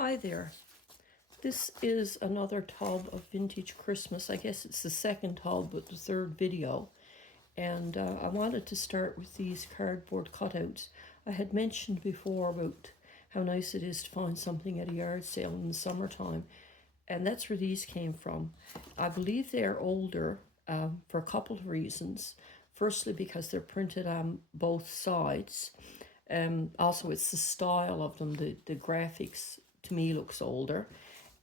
Hi there. This is another tub of Vintage Christmas. I guess it's the second tub, but the third video. And I wanted to start with these cardboard cutouts. I had mentioned before about how nice it is to find something at a yard sale in the summertime. And that's where these came from. I believe they're older for a couple of reasons. Firstly, because they're printed on both sides. Also, it's the style of them, the graphics to me looks older.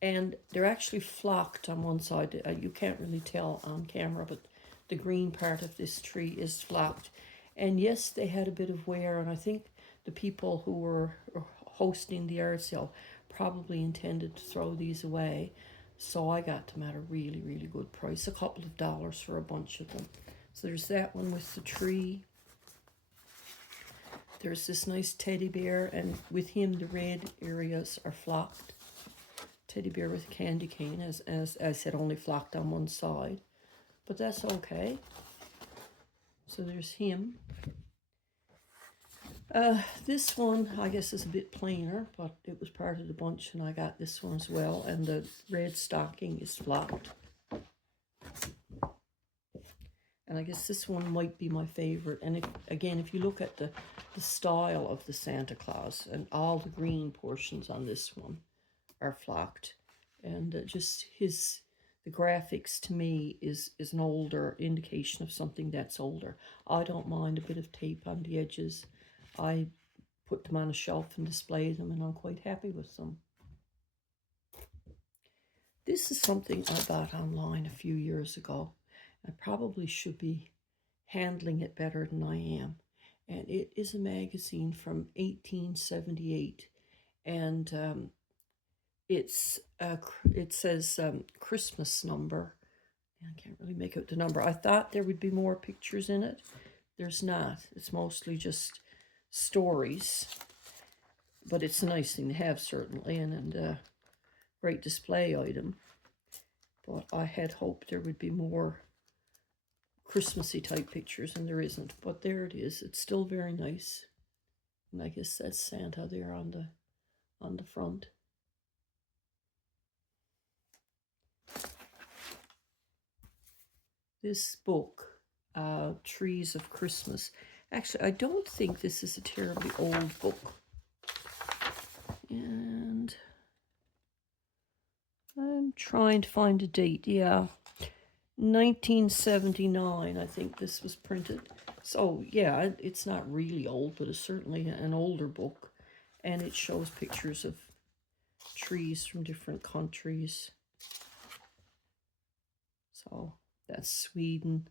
And they're actually flocked on one side. You can't really tell on camera, but the green part of this tree is flocked. And yes, they had a bit of wear, and I think the people who were hosting the yard sale probably intended to throw these away. So I got them at a really, really good price, a couple of dollars for a bunch of them. So there's that one with the tree. There's this nice teddy bear, and with him the red areas are flocked. Teddy bear with a candy cane, as I said, only flocked on one side. But that's okay. So there's him. This one, I guess, is a bit plainer, but it was part of the bunch, and I got this one as well. And the red stocking is flocked. And I guess this one might be my favorite. And if you look at the style of the Santa Claus, and all the green portions on this one are flocked. And just the graphics to me is an older indication of something that's older. I don't mind a bit of tape on the edges. I put them on a shelf and display them, and I'm quite happy with them. This is something I bought online a few years ago. I probably should be handling it better than I am. And it is a magazine from 1878. And it says Christmas number. I can't really make out the number. I thought there would be more pictures in it. There's not. It's mostly just stories. But it's a nice thing to have, certainly, and a great display item. But I had hoped there would be more Christmassy type pictures, and there isn't. But there it is. It's still very nice. And I guess that's Santa there on the front. This book, Trees of Christmas. Actually, I don't think this is a terribly old book. And I'm trying to find a date. Yeah, 1979, I think this was printed. So, yeah, it's not really old, but it's certainly an older book. And it shows pictures of trees from different countries. So, that's Sweden.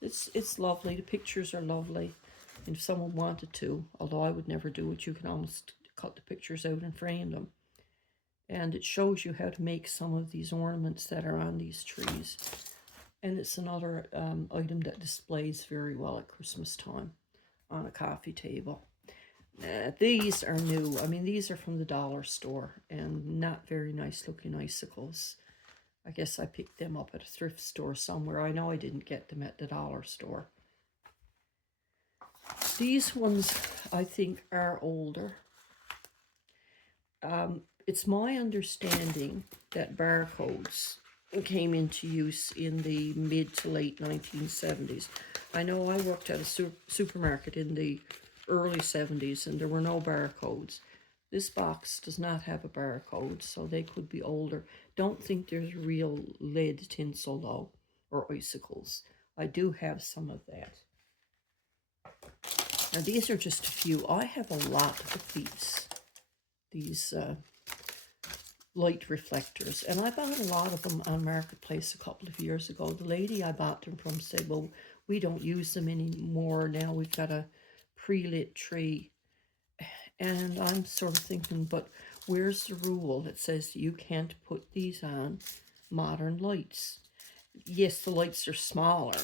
It's lovely. The pictures are lovely. And if someone wanted to, although I would never do it, you can almost cut the pictures out and frame them. And it shows you how to make some of these ornaments that are on these trees. And it's another item that displays very well at Christmas time on a coffee table. These are new. I mean, these are from the dollar store and not very nice looking icicles. I guess I picked them up at a thrift store somewhere. I know I didn't get them at the dollar store. These ones, I think, are older. It's my understanding that barcodes came into use in the mid to late 1970s. I know I worked at a supermarket in the early 70s, and there were no barcodes. This box does not have a barcode, so they could be older. Don't think there's real lead tinsel, though, or icicles. I do have some of that. Now, these are just a few. I have a lot of these light reflectors, and I bought a lot of them on Marketplace a couple of years ago. The lady I bought them from said, well, we don't use them anymore. Now we've got a pre-lit tree. And I'm sort of thinking, but where's the rule that says you can't put these on modern lights? Yes, the lights are smaller,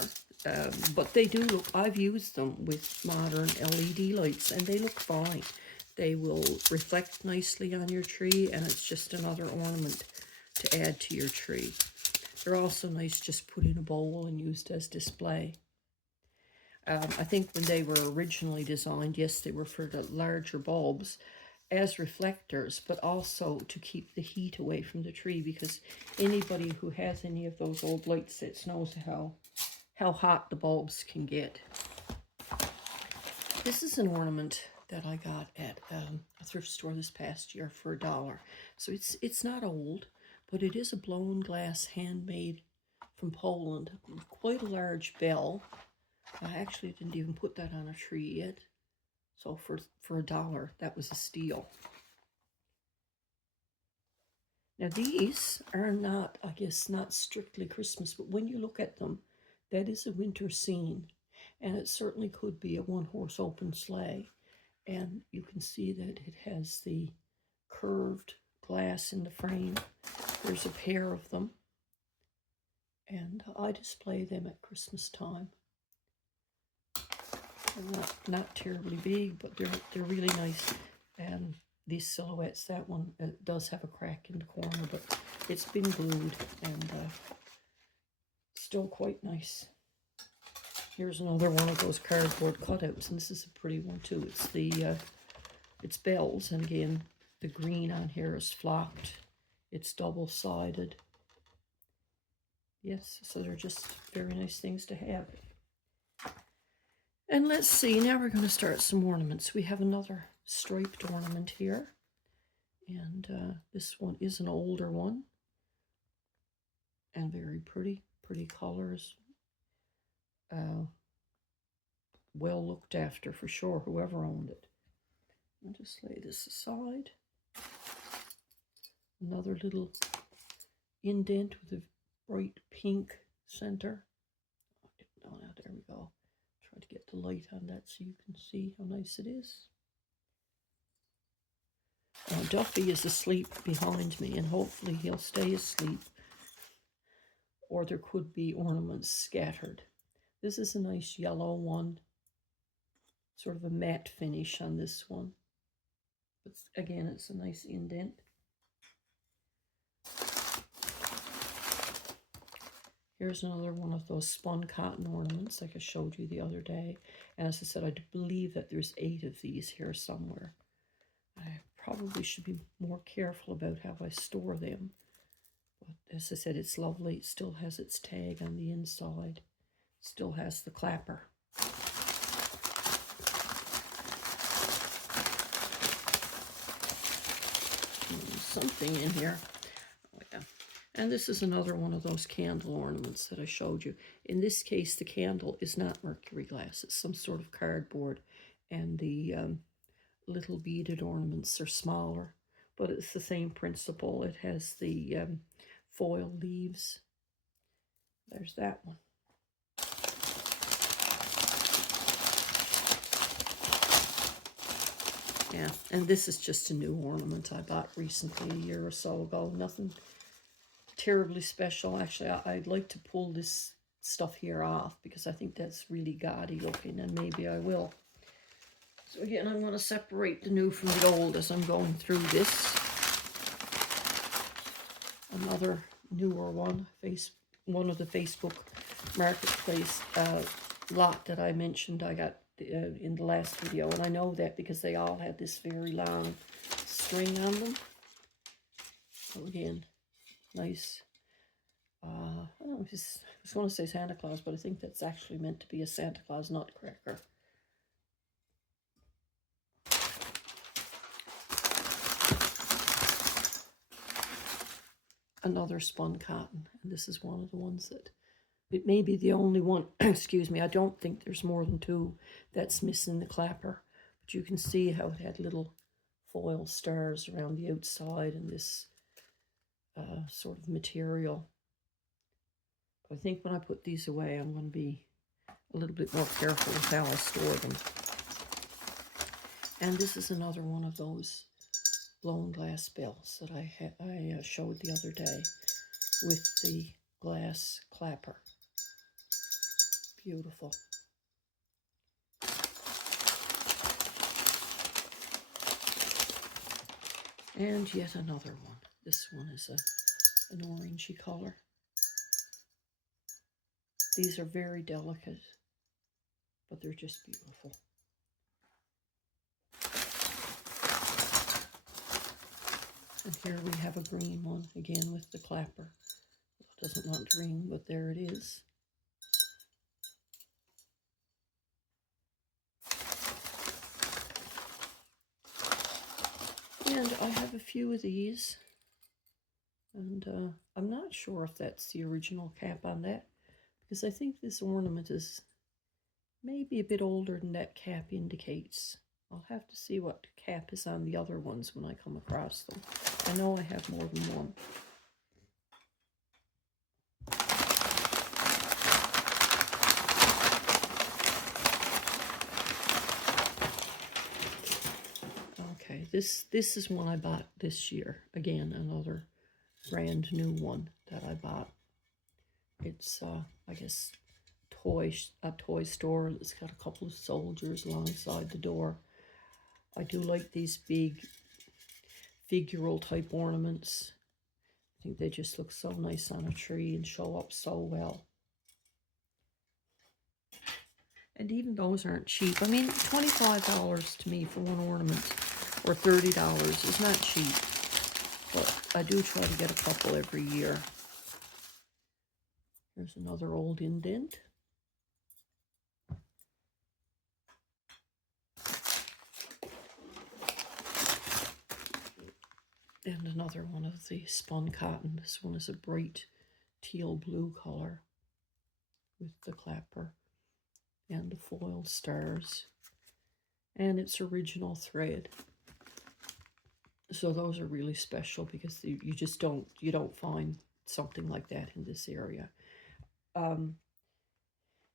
but they do look, I've used them with modern LED lights, and they look fine. They will reflect nicely on your tree, and it's just another ornament to add to your tree. They're also nice just put in a bowl and used as display. I think when they were originally designed, yes, they were for the larger bulbs, as reflectors, but also to keep the heat away from the tree, because anybody who has any of those old light sets knows how hot the bulbs can get. This is an ornament that I got at a thrift store this past year for $1. So it's not old, but it is a blown glass handmade from Poland. Quite a large bell. I actually didn't even put that on a tree yet. So for $1, that was a steal. Now these are not, I guess, not strictly Christmas, but when you look at them, that is a winter scene. And it certainly could be a one-horse open sleigh. And you can see that it has the curved glass in the frame. There's a pair of them. And I display them at Christmas time. They're not terribly big, but they're really nice. And these silhouettes, that one does have a crack in the corner, but it's been glued and still quite nice. Here's another one of those cardboard cutouts, and this is a pretty one too. It's the it's bells, and again, the green on here is flocked. It's double-sided. Yes, so they're just very nice things to have. And let's see, now we're going to start some ornaments. We have another striped ornament here, and this one is an older one, and very pretty colors. Well looked after for sure, whoever owned it. I'll just lay this aside. Another little indent with a bright pink center. Oh, now there we go. Try to get the light on that so you can see how nice it is. Duffy is asleep behind me, and hopefully he'll stay asleep, or there could be ornaments scattered. This is a nice yellow one, sort of a matte finish on this one. But again, it's a nice indent. Here's another one of those spun cotton ornaments like I showed you the other day. And as I said, I believe that there's 8 of these here somewhere. I probably should be more careful about how I store them. But as I said, it's lovely. It still has its tag on the inside. It still has the clapper. Something in here. Oh, yeah. And this is another one of those candle ornaments that I showed you. In this case, the candle is not mercury glass. It's some sort of cardboard. And the little beaded ornaments are smaller. But it's the same principle. It has the foil leaves. There's that one. Yeah, and this is just a new ornament I bought recently, a year or so ago. Nothing terribly special. Actually, I'd like to pull this stuff here off because I think that's really gaudy looking, and maybe I will. So again, I'm going to separate the new from the old as I'm going through this. Another newer one, one of the Facebook Marketplace lot that I mentioned I got in the last video, and I know that because they all had this very long string on them. So again, nice. I don't know, I was going to say Santa Claus, but I think that's actually meant to be a Santa Claus nutcracker. Another spun cotton, and this is one of the ones that it may be the only one. Excuse me, I don't think there's more than 2 that's missing the clapper, but you can see how it had little foil stars around the outside and this sort of material. But I think when I put these away, I'm going to be a little bit more careful with how I store them. And this is another one of those blown glass bells that I showed the other day with the glass clapper. Beautiful. And yet another one. This one is an orangey color. These are very delicate, but they're just beautiful. And here we have a green one, again with the clapper. It doesn't want to ring, but there it is. And I have a few of these. And I'm not sure if that's the original cap on that, because I think this ornament is maybe a bit older than that cap indicates. I'll have to see what cap is on the other ones when I come across them. I know I have more than one. Okay, this is one I bought this year. Again, another brand new one that I bought. It's I guess a toy store that's got a couple of soldiers alongside the door. I do like these big figural type ornaments. I think they just look so nice on a tree and show up so well. And even those aren't cheap. I mean, $25 to me for one ornament, or $30 is not cheap. But I do try to get a couple every year. Here's another old indent. And another one of the spun cotton. This one is a bright teal blue color with the clapper and the foiled stars. And it's original thread. So those are really special because you just don't find something like that in this area.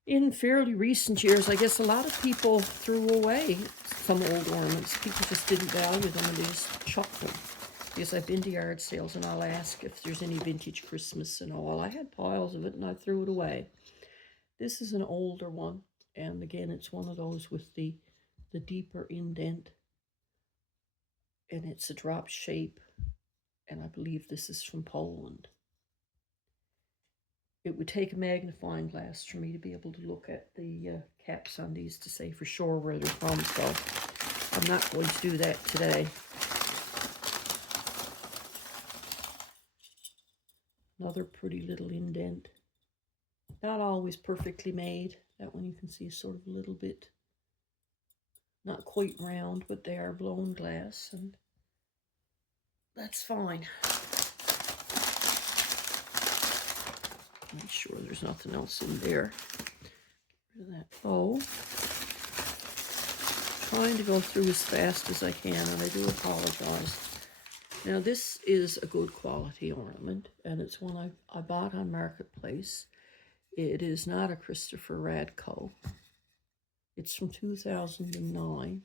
In fairly recent years, I guess a lot of people threw away some old ornaments. People just didn't value them and they just chucked them. Because I've been to yard sales and I'll ask if there's any vintage Christmas and all. I had piles of it and I threw it away. This is an older one. And again, it's one of those with the deeper indent. And it's a drop shape. And I believe this is from Poland. It would take a magnifying glass for me to be able to look at the caps on these to say for sure where they're from. So I'm not going to do that today. Another pretty little indent. Not always perfectly made. That one you can see is sort of a little bit, not quite round, but they are blown glass, and that's fine. Make sure there's nothing else in there. Get rid of that bow. Trying to go through as fast as I can, and I do apologize. Now this is a good quality ornament, and it's one I bought on Marketplace. It is not a Christopher Radko. It's from 2009,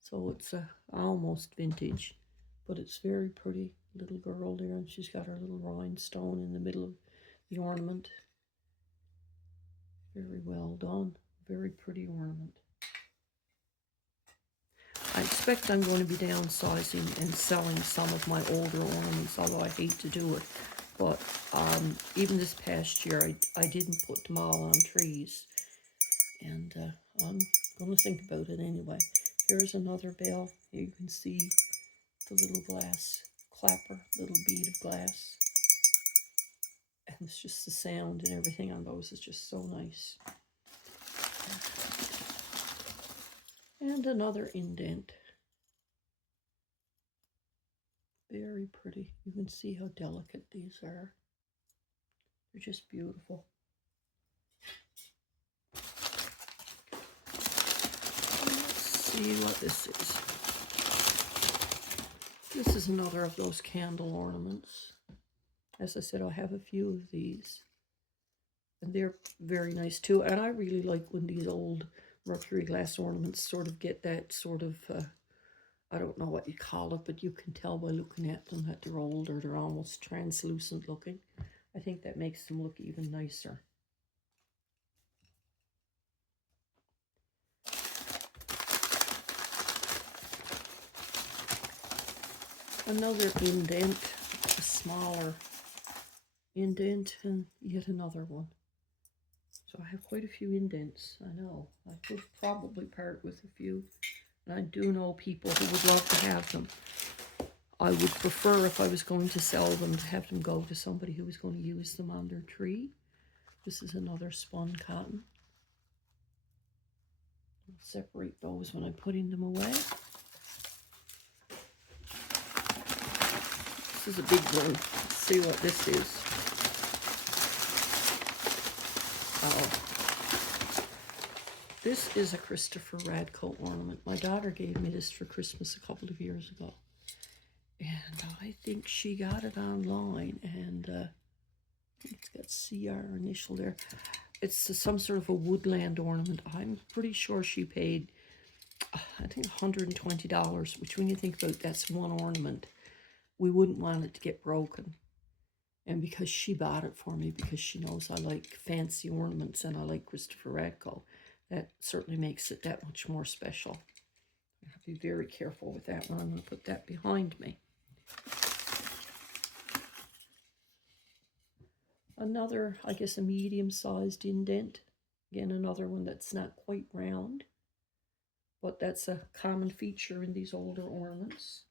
so it's almost vintage, but it's very pretty. Little girl there, and she's got her little rhinestone in the middle of the ornament. Very well done. Very pretty ornament. I expect I'm going to be downsizing and selling some of my older ornaments, although I hate to do it. But even this past year, I didn't put them all on trees. And I'm going to think about it anyway. Here's another bell. Here you can see the little glass clapper, little bead of glass. And it's just the sound and everything on those is just so nice. And another indent. Very pretty. You can see how delicate these are. They're just beautiful. Let's see what this is. This is another of those candle ornaments. As I said, I have a few of these. And they're very nice too. And I really like when these old mercury glass ornaments sort of get that sort of, I don't know what you call it, but you can tell by looking at them that they're older. They're almost translucent looking. I think that makes them look even nicer. Another indent, a smaller indent, and yet another one. So I have quite a few indents. I know. I could probably part with a few. And I do know people who would love to have them. I would prefer, if I was going to sell them, to have them go to somebody who was going to use them on their tree. This is another spun cotton. I'll separate those when I'm putting them away. This is a big one. Let's see what this is. Oh, this is a Christopher Radko ornament. My daughter gave me this for Christmas a couple of years ago. And I think she got it online, and it's got CR initial there. It's some sort of a woodland ornament. I'm pretty sure she paid, I think, $120, which when you think about it, that's one ornament. We wouldn't want it to get broken. And because she bought it for me, because she knows I like fancy ornaments and I like Christopher Radko, that certainly makes it that much more special. I have to be very careful with that one. I'm going to put that behind me. Another, I guess, a medium-sized indent. Again, another one that's not quite round, but that's a common feature in these older ornaments.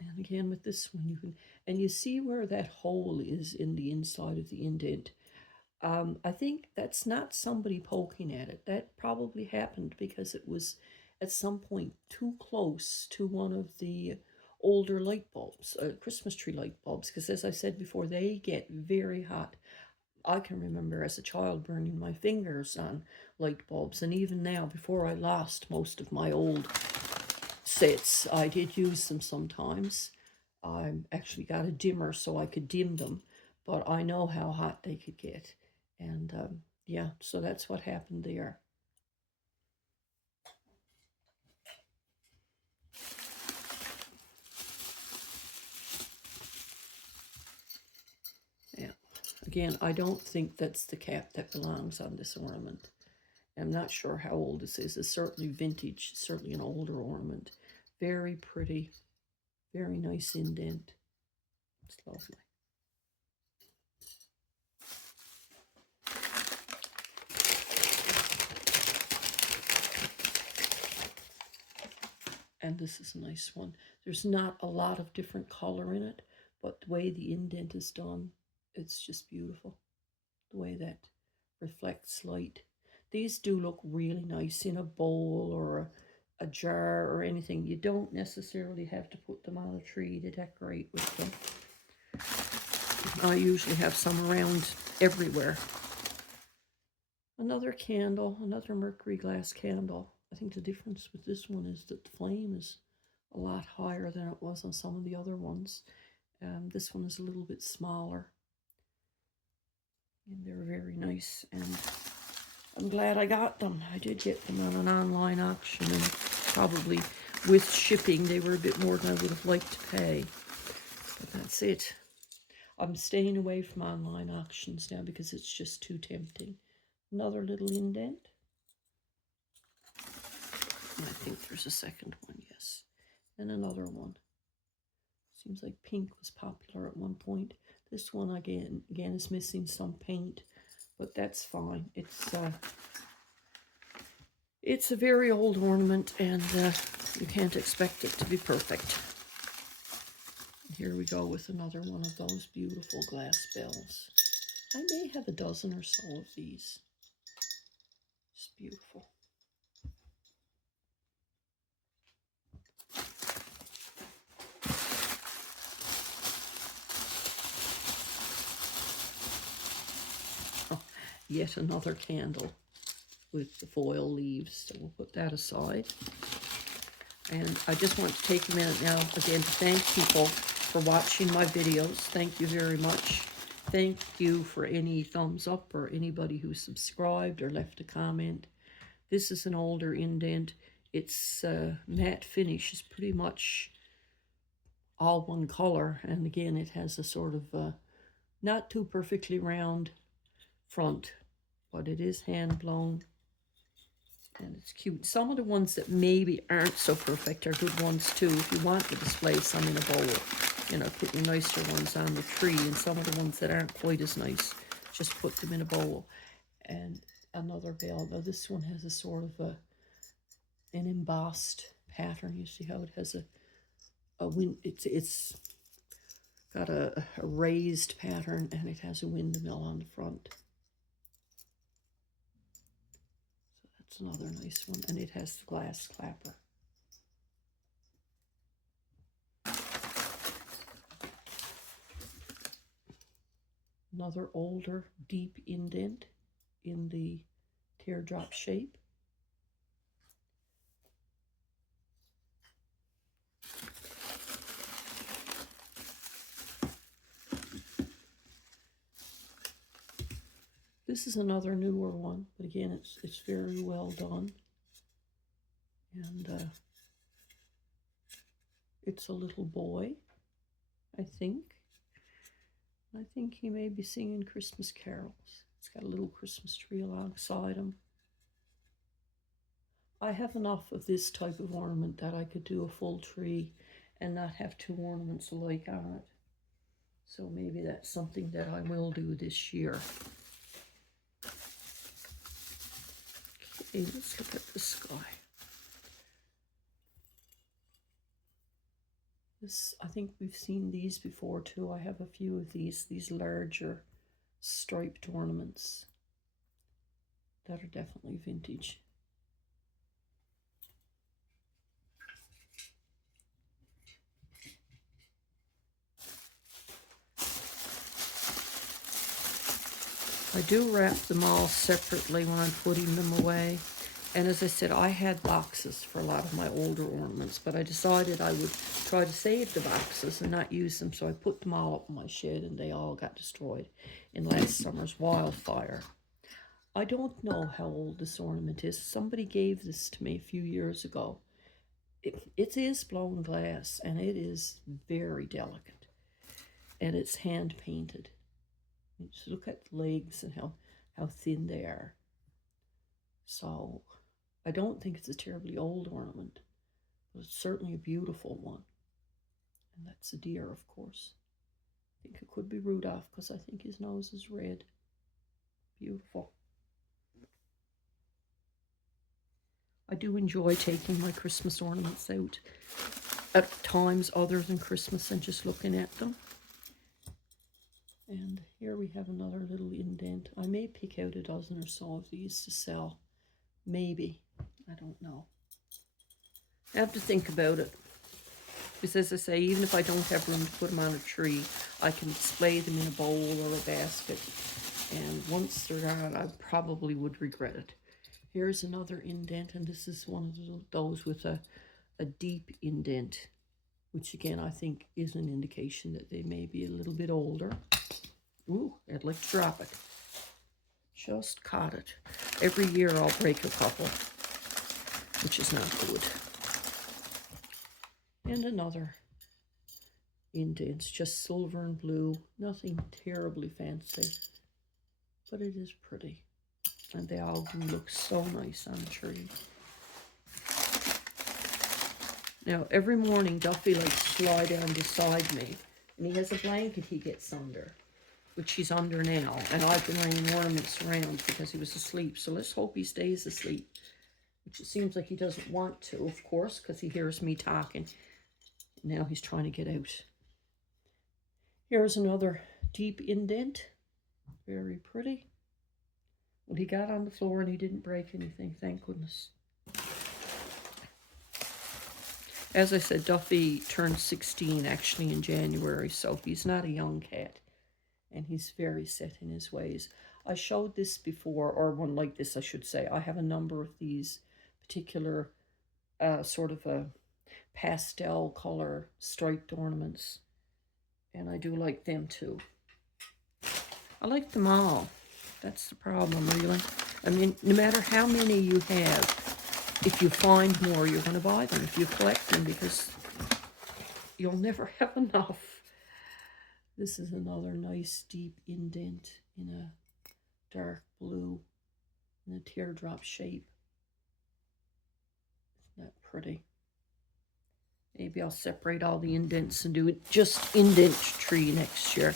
And again, with this one, you can, and you see where that hole is in the inside of the indent. I think that's not somebody poking at it. That probably happened because it was at some point too close to one of the older light bulbs, Christmas tree light bulbs, because as I said before, they get very hot. I can remember as a child burning my fingers on light bulbs, and even now, before I lost most of my old sets, I did use them sometimes. I actually got a dimmer so I could dim them, but I know how hot they could get. And yeah, so that's what happened there. Yeah, again, I don't think that's the cap that belongs on this ornament. I'm not sure how old this is. It's certainly vintage, certainly an older ornament. Very pretty, very nice indent. It's lovely. And this is a nice one. There's not a lot of different color in it, but the way the indent is done, it's just beautiful. The way that reflects light. These do look really nice in a bowl or a jar or anything. You don't necessarily have to put them on a tree to decorate with them. I usually have some around everywhere. Another candle, another mercury glass candle. I think the difference with this one is that the flame is a lot higher than it was on some of the other ones. This one is a little bit smaller. And they're very nice, and I'm glad I got them. I did get them on an online auction, and probably with shipping they were a bit more than I would have liked to pay. But that's it. I'm staying away from online auctions now because it's just too tempting. Another little indent. And I think there's a second one, yes. And another one. Seems like pink was popular at one point. This one again is missing some paint, but that's fine. It's a very old ornament, and you can't expect it to be perfect. Here we go with another one of those beautiful glass bells. I may have a dozen or so of these. It's beautiful. Yet another candle with the foil leaves, so we'll put that aside. And I just want to take a minute now again to thank people for watching my videos. Thank you very much. Thank you for any thumbs up or anybody who subscribed or left a comment. This is an older indent. It's matte finish. It's pretty much all one color, and again it has a sort of not too perfectly round front, but it is hand blown, and it's cute. Some of the ones that maybe aren't so perfect are good ones too. If you want to display some in a bowl, you know, put your nicer ones on the tree, and some of the ones that aren't quite as nice, just put them in a bowl. and another bell. Now this one has a sort of an embossed pattern. You see how it has a wind, it's got a raised pattern, and it has a windmill on the front. So that's another nice one, and it has the glass clapper. Another older deep indent in the teardrop shape. This is another newer one, but again, it's very well done. And it's a little boy, I think. I think he may be singing Christmas carols. It's got a little Christmas tree alongside him. I have enough of this type of ornament that I could do a full tree and not have two ornaments alike on it. So maybe that's something that I will do this year. Okay, let's look at the sky. This, I think we've seen these before too. I have a few of these larger striped ornaments that are definitely vintage. I do wrap them all separately when I'm putting them away. And as I said, I had boxes for a lot of my older ornaments, but I decided I would try to save the boxes and not use them, so I put them all up in my shed, and they all got destroyed in last summer's wildfire. I don't know how old this ornament is. Somebody gave this to me a few years ago. It is blown glass, and it is very delicate, and it's hand painted. Just look at the legs and how thin they are. So I don't think it's a terribly old ornament, but it's certainly a beautiful one. And that's a deer, of course. I think it could be Rudolph, because I think his nose is red. Beautiful. I do enjoy taking my Christmas ornaments out at times other than Christmas and just looking at them. And here we have another little indent. I may pick out a dozen or so of these to sell. Maybe. I don't know. I have to think about it. Because as I say, even if I don't have room to put them on a tree, I can display them in a bowl or a basket. And once they're on, I probably would regret it. Here's another indent, and this is one of those with a deep indent, which again I think is an indication that they may be a little bit older. Ooh, I'd like to drop it. Just caught it. Every year I'll break a couple, which is not good. And another indent, just silver and blue. Nothing terribly fancy, but it is pretty. And they all do look so nice on a tree. Now, every morning Duffy likes to lie down beside me, and he has a blanket he gets under, which he's under now, and I've been laying ornaments around because he was asleep. So let's hope he stays asleep, which it seems like he doesn't want to, of course, because he hears me talking. Now he's trying to get out. Here's another deep indent. Very pretty. Well, he got on the floor and he didn't break anything, thank goodness. As I said, Duffy turned 16 actually in January, so he's not a young cat. And he's very set in his ways. I showed this before, or one like this, I should say. I have a number of these particular sort of a pastel color striped ornaments. And I do like them too. I like them all. That's the problem, really. I mean, no matter how many you have, if you find more, you're going to buy them if you collect them, because you'll never have enough. This is another nice deep indent in a dark blue in a teardrop shape. Isn't that pretty? Maybe I'll separate all the indents and do it just indent tree next year.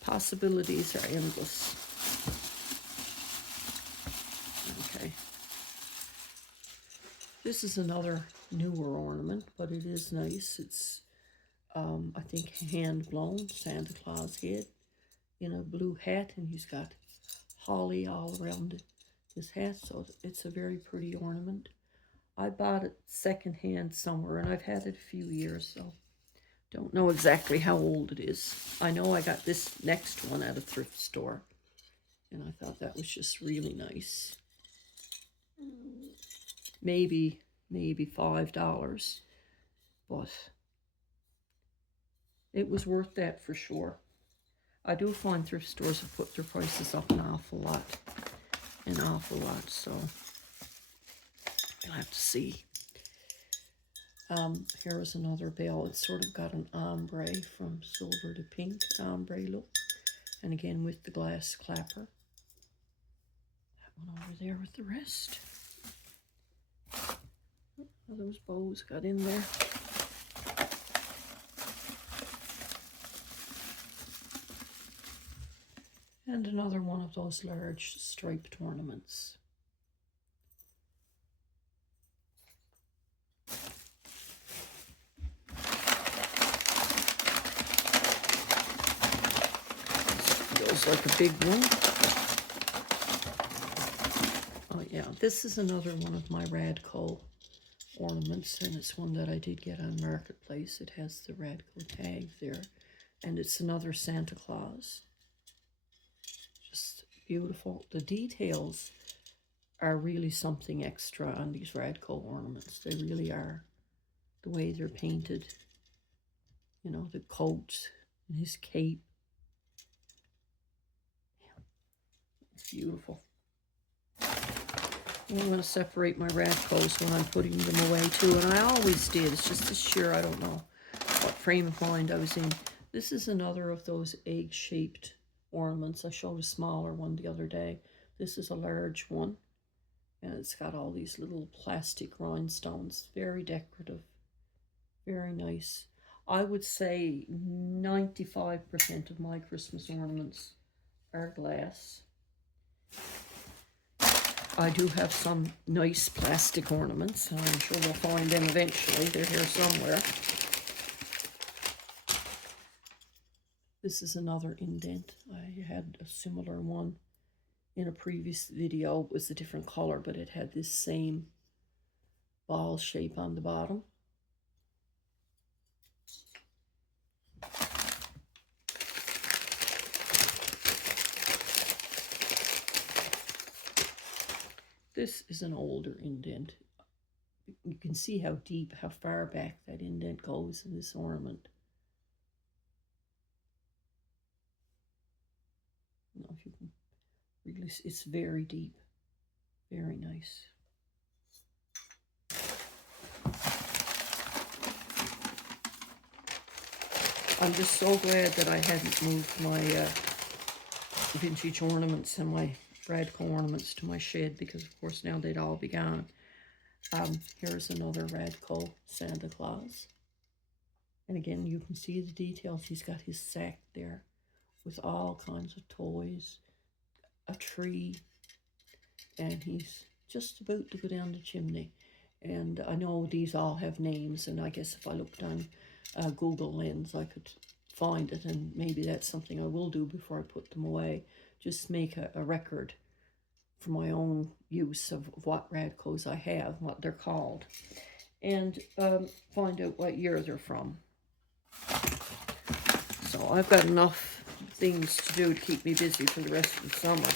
Possibilities are endless. This is another newer ornament, but it is nice. It's, I think, hand-blown Santa Claus head in a blue hat, and he's got holly all around his hat, so it's a very pretty ornament. I bought it secondhand somewhere, and I've had it a few years, so don't know exactly how old it is. I know I got this next one at a thrift store, and I thought that was just really nice. Maybe $5, but it was worth that for sure. I do find thrift stores have put their prices up an awful lot, so you'll have to see. Here is another bell. It's sort of got an ombre from silver to pink ombre look, and again with the glass clapper. That one over there with the rest. Oh, those bows got in there. And another one of those large striped ornaments. Feels like a big one. Oh yeah, this is another one of my Radco ornaments, and it's one that I did get on Marketplace. It has the Radco tag there, and it's another Santa Claus. Just beautiful. The details are really something extra on these Radco ornaments. They really are. The way they're painted, you know, the coat and his cape. Yeah, it's beautiful. I'm going to separate my Radcos when I'm putting them away too, and I always did. It's just this year I don't know what frame of mind I was in. This is another of those egg-shaped ornaments. I showed a smaller one the other day. This is a large one, and it's got all these little plastic rhinestones. Very decorative, very nice. I would say 95% of my Christmas ornaments are glass. I do have some nice plastic ornaments, and I'm sure we'll find them eventually. They're here somewhere. This is another indent. I had a similar one in a previous video. It was a different color, but it had this same ball shape on the bottom. This is an older indent. You can see how deep, how far back that indent goes in this ornament. I don't know if you can really see. It's very deep, very nice. I'm just so glad that I hadn't moved my vintage ornaments and my Radco ornaments to my shed, because of course now they'd all be gone. Here's another Radco Santa Claus. And again, you can see the details. He's got his sack there with all kinds of toys, a tree, and he's just about to go down the chimney. And I know these all have names, and I guess if I looked on Google Lens, I could find it, and maybe that's something I will do before I put them away. Just make a record for my own use of what Radcos I have, what they're called, and find out what year they're from. So I've got enough things to do to keep me busy for the rest of the summer.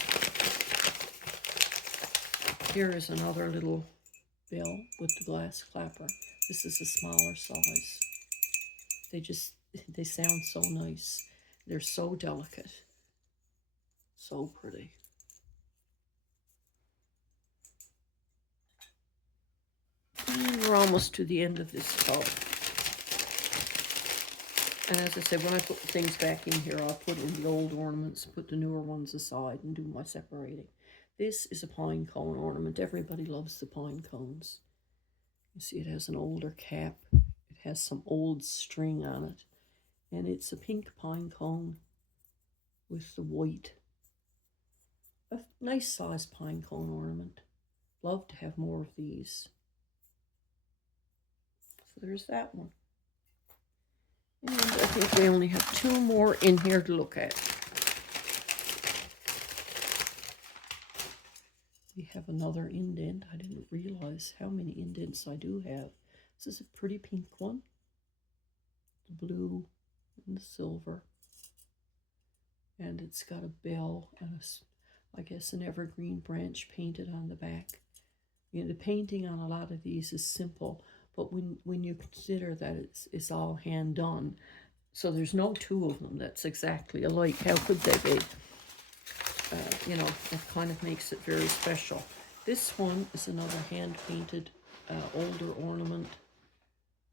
Here is another little bell with the glass clapper. This is a smaller size. They sound so nice. They're so delicate. So pretty. And we're almost to the end of this tub. And as I said, when I put things back in here, I'll put in the old ornaments, put the newer ones aside, and do my separating. This is a pine cone ornament. Everybody loves the pine cones. You see it has an older cap. It has some old string on it. And it's a pink pine cone with the white. A nice size pine cone ornament. Love to have more of these. So there's that one. And I think we only have 2 more in here to look at. We have another indent. I didn't realize how many indents I do have. This is a pretty pink one. The blue and the silver. And it's got a bell and I guess an evergreen branch painted on the back. You know, the painting on a lot of these is simple, but when you consider that it's all hand done, so there's no 2 of them that's exactly alike. How could they be? You know, that kind of makes it very special. This one is another hand-painted older ornament.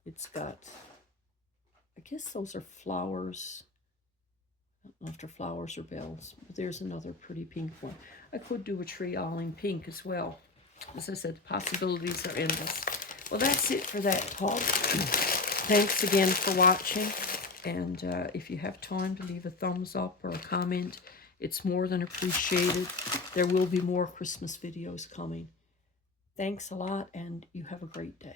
It's got, I guess those are flowers. I don't know if they're flowers or bells, but there's another pretty pink one. I could do a tree all in pink as well. As I said, the possibilities are endless. Well, that's it for that talk. Thanks again for watching. And if you have time to leave a thumbs up or a comment, it's more than appreciated. There will be more Christmas videos coming. Thanks a lot, and you have a great day.